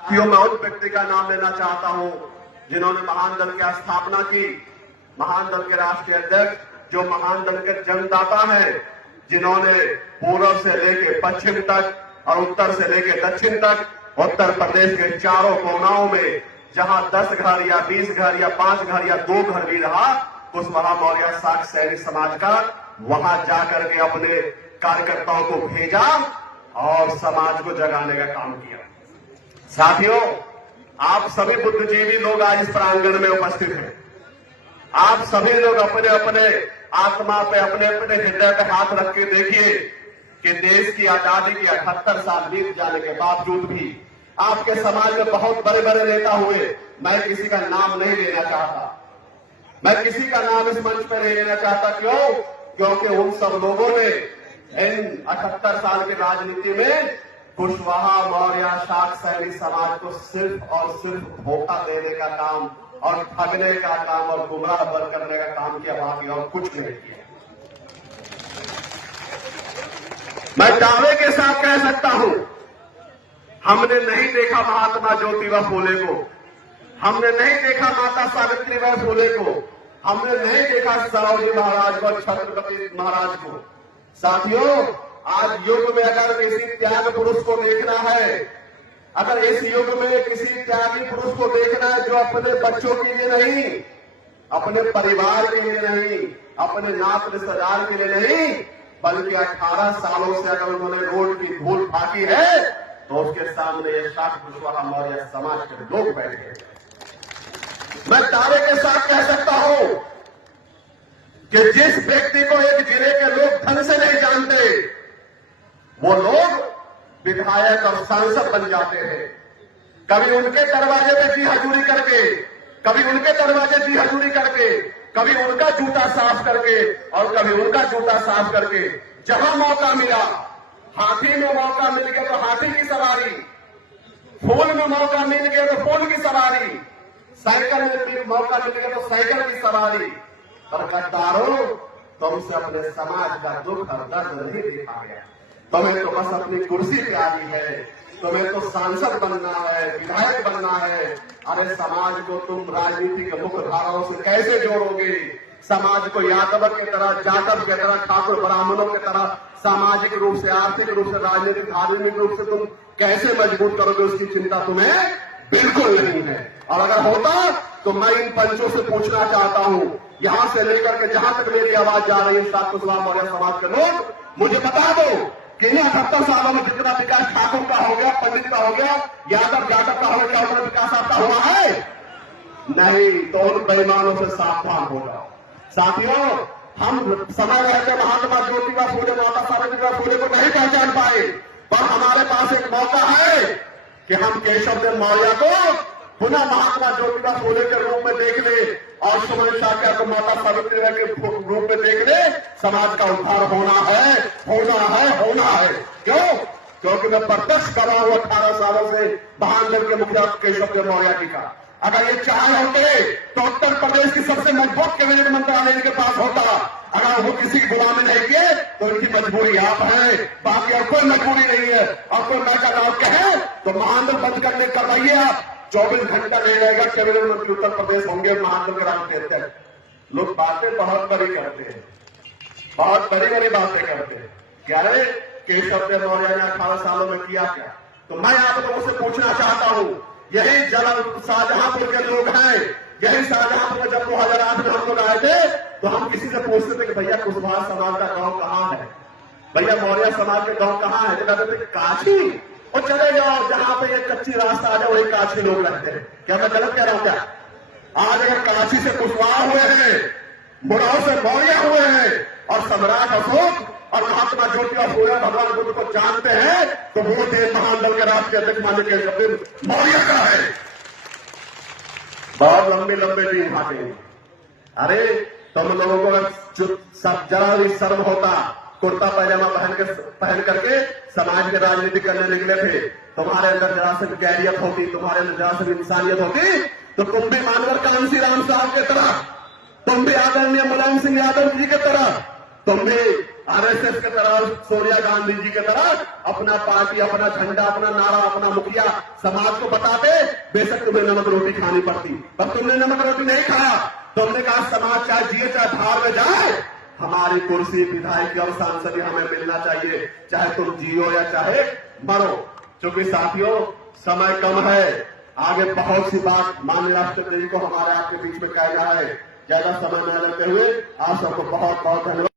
मैं उस व्यक्ति का नाम लेना चाहता हूं जिन्होंने महान दल की स्थापना की, महान दल के राष्ट्रीय अध्यक्ष जो महान दल के जन्मदाता हैं, जिन्होंने पूर्व से लेकर पश्चिम तक और उत्तर से लेकर दक्षिण तक उत्तर प्रदेश के चारों कोनाओं में जहां 10 घर या 20 घर या 5 घर या 2 घर भी रहा, कुशवाहा मौर्य शाक्त सैनिक समाज का वहां जाकर के अपने कार्यकर्ताओं को भेजा और समाज को जगाने का काम किया। साथियों, आप सभी बुद्धिजीवी लोग आज इस प्रांगण में उपस्थित हैं। आप सभी लोग अपने अपने आत्मा पे, अपने अपने हृदय पे हाथ रख के देखिए कि देश की आजादी के 78 साल बीत जाने के बावजूद भी आपके समाज में बहुत बड़े बड़े नेता हुए। मैं किसी का नाम नहीं लेना चाहता, मैं किसी का नाम इस मंच पर नहीं लेना चाहता। क्यों? क्योंकि उन सब लोगों ने इन 78 साल की राजनीति में कुशवाहा मौर्य शाक्त सैनिक समाज को सिर्फ और सिर्फ धोखा देने का काम और ठगने का काम और गुमराह बन करने का काम किया, बाकी और कुछ नहीं किया। मैं दावे के साथ कह सकता हूं, हमने नहीं देखा महात्मा ज्योतिबा फुले को, हमने नहीं देखा माता सावित्रीबाई फुले को, हमने नहीं देखा सरोजिनी महाराज को, छत्रपति महाराज को। साथियों, आज युग में अगर किसी त्याग पुरुष को देखना है, अगर इस युग में किसी त्यागी पुरुष को देखना है जो अपने बच्चों के लिए नहीं, अपने परिवार के लिए नहीं, अपने नात रिश्तेदार के लिए नहीं, बल्कि 18 सालों से अगर उन्होंने रोड की धूल फाकी है, तो उसके सामने ये शाक्त कुशवाहा मौर्य समाज के लोग बैठे हैं। मैं दावे के साथ कह सकता हूं कि जिस व्यक्ति को एक जिले के लोग ढंग से नहीं जानते, वो लोग विधायक और सांसद बन जाते हैं। कभी उनके दरवाजे पे जी हजूरी करके, कभी उनके दरवाजे जी हजूरी करके, कभी उनका जूता साफ करके और कभी उनका जूता साफ करके, जहां मौका मिला, हाथी में मौका मिल गया तो हाथी की सवारी, फूल में मौका मिल गया तो फूल की सवारी, साइकिल में मौका मिल गया तो साइकिल की सवारी। और गद्दारों, तुमसे अपने समाज का दुख और दर्द नहीं देखा गया। तुम्हें तो बस अपनी कुर्सी प्यारी है, तुम्हें तो सांसद बनना है, विधायक बनना है। अरे समाज को तुम राजनीति के मुख्य धाराओं से कैसे जोड़ोगे? समाज को यादव की तरह, जाटव की तरह, ठाकुर ब्राह्मणों की तरह सामाजिक रूप से, आर्थिक रूप से, राजनीतिक धार्मिक रूप से तुम कैसे मजबूत करोगे? उसकी चिंता तुम्हें बिल्कुल नहीं है। और अगर होता तो मैं इन पंचों से पूछना चाहता हूं, यहां से लेकर के जहां तक मेरी आवाज जा रही है, शाक्त कुशवाहा मौर्य समाज के लोग, मुझे बता दो कि इन 78 सालों में जितना विकास ठाकुर का हो गया, पंडित का हो गया, यादव का हो गया, उतना विकास आपका हुआ है? नहीं। तो उन बेईमानों से सावधान हो जाओ। साथियों, हम समय रहते महात्मा ज्योतिबा फुले, माता सावित्रीबाई फुले को नहीं पहचान पाए, पर हमारे पास एक मौका है कि हम केशव देव मौर्य को पुनः महात्मा ज्योतिबा फुले के रूप में देख ले और सुमन शाक्य को माता सावित्रीबाई के रूप में देख ले। समाज का उद्धार होना है, होना है, होना है। क्यों? क्योंकि मैं प्रत्यक्ष कर रहा हूं 18 सालों से महान दल के मुखिया केशव देव मौर्य जी का। अगर ये चाहे होते तो उत्तर प्रदेश की सबसे मजबूत कैबिनेट मंत्रालय इनके पास होता। अगर वो किसी की गुलामी नहीं किए तो इनकी मजबूरी आप है, बाकी और कोई मजबूरी नहीं है। और कोई मैं का नाम कहे तो महान दल बंद करने करवाइए आप, 24 घंटा नहीं रहेगा, कैबिनेट मंत्री उत्तर प्रदेश होंगे महान दल के राष्ट्रीय अध्यक्ष। लोग बातें बहुत बड़ी करते हैं, बहुत बड़ी बड़ी बातें करते हैं। क्या रे केशव देव मौर्य ने 18 सालों में किया क्या? तो मैं आप लोगों से पूछना चाहता हूं, यही शाहजहांपुर के लोग हैं, यही शाहजहांपुर में जब 2008 में हम लोग आए थे तो हम किसी से पूछते थे कि भैया कुशवाहा समाज का गांव कहां है, भैया मौर्य समाज के गांव कहां है? तो कहते थे काशी, और चले जाओ जहां पे ये कच्ची रास्ता आ जाए वही काशी लोग रहते हैं। क्या मैं गलत कह रहा हूं क्या? आज अगर काशी से कुशवाहा हुए हैं, बुढ़ाओं से मौर्य हुए हैं और सम्राट अशोक और महात्मा ज्योतिबा फुले भगवान बुद्ध को जानते हैं, तो वो देश महान दल के राष्ट्रीय अध्यक्ष माननीय केशव देव मौर्य का है। बहुत लंबे लंबे दिन भागे। अरे तुम लोगों को सब जरा भी शर्म होता, कुर्ता पैजामा पहन करके समाज की राजनीति करने निकले थे। तुम्हारे अंदर जरा से गैरियत होती, तुम्हारे अंदर जरा से इंसानियत होती, तो तुम भी मानवर कांसी राम साहब की तरह, तुम भी आदरणीय मुलायम सिंह यादव जी की तरह, तुम भी आरएसएस की तरह, सोनिया गांधी जी की तरह अपना पार्टी, अपना झंडा, अपना नारा, अपना मुखिया समाज को बताते, बेशक तुम्हें नमक रोटी खानी पड़ती, पर तुमने नमक रोटी नहीं खाया। तुमने कहा समाज चाहे जिए चाहे भार में जाए, हमारी कुर्सी विधायक और सांसद हमें मिलना चाहिए, चाहे तुम जियो या चाहे मरो। क्योंकि साथियों समय कम है, आगे बहुत सी बात माननीय राष्ट्रपति जी को हमारे आपके बीच में कहना है। ज्यादा समय न लेते हुए आप सबको बहुत बहुत धन्यवाद।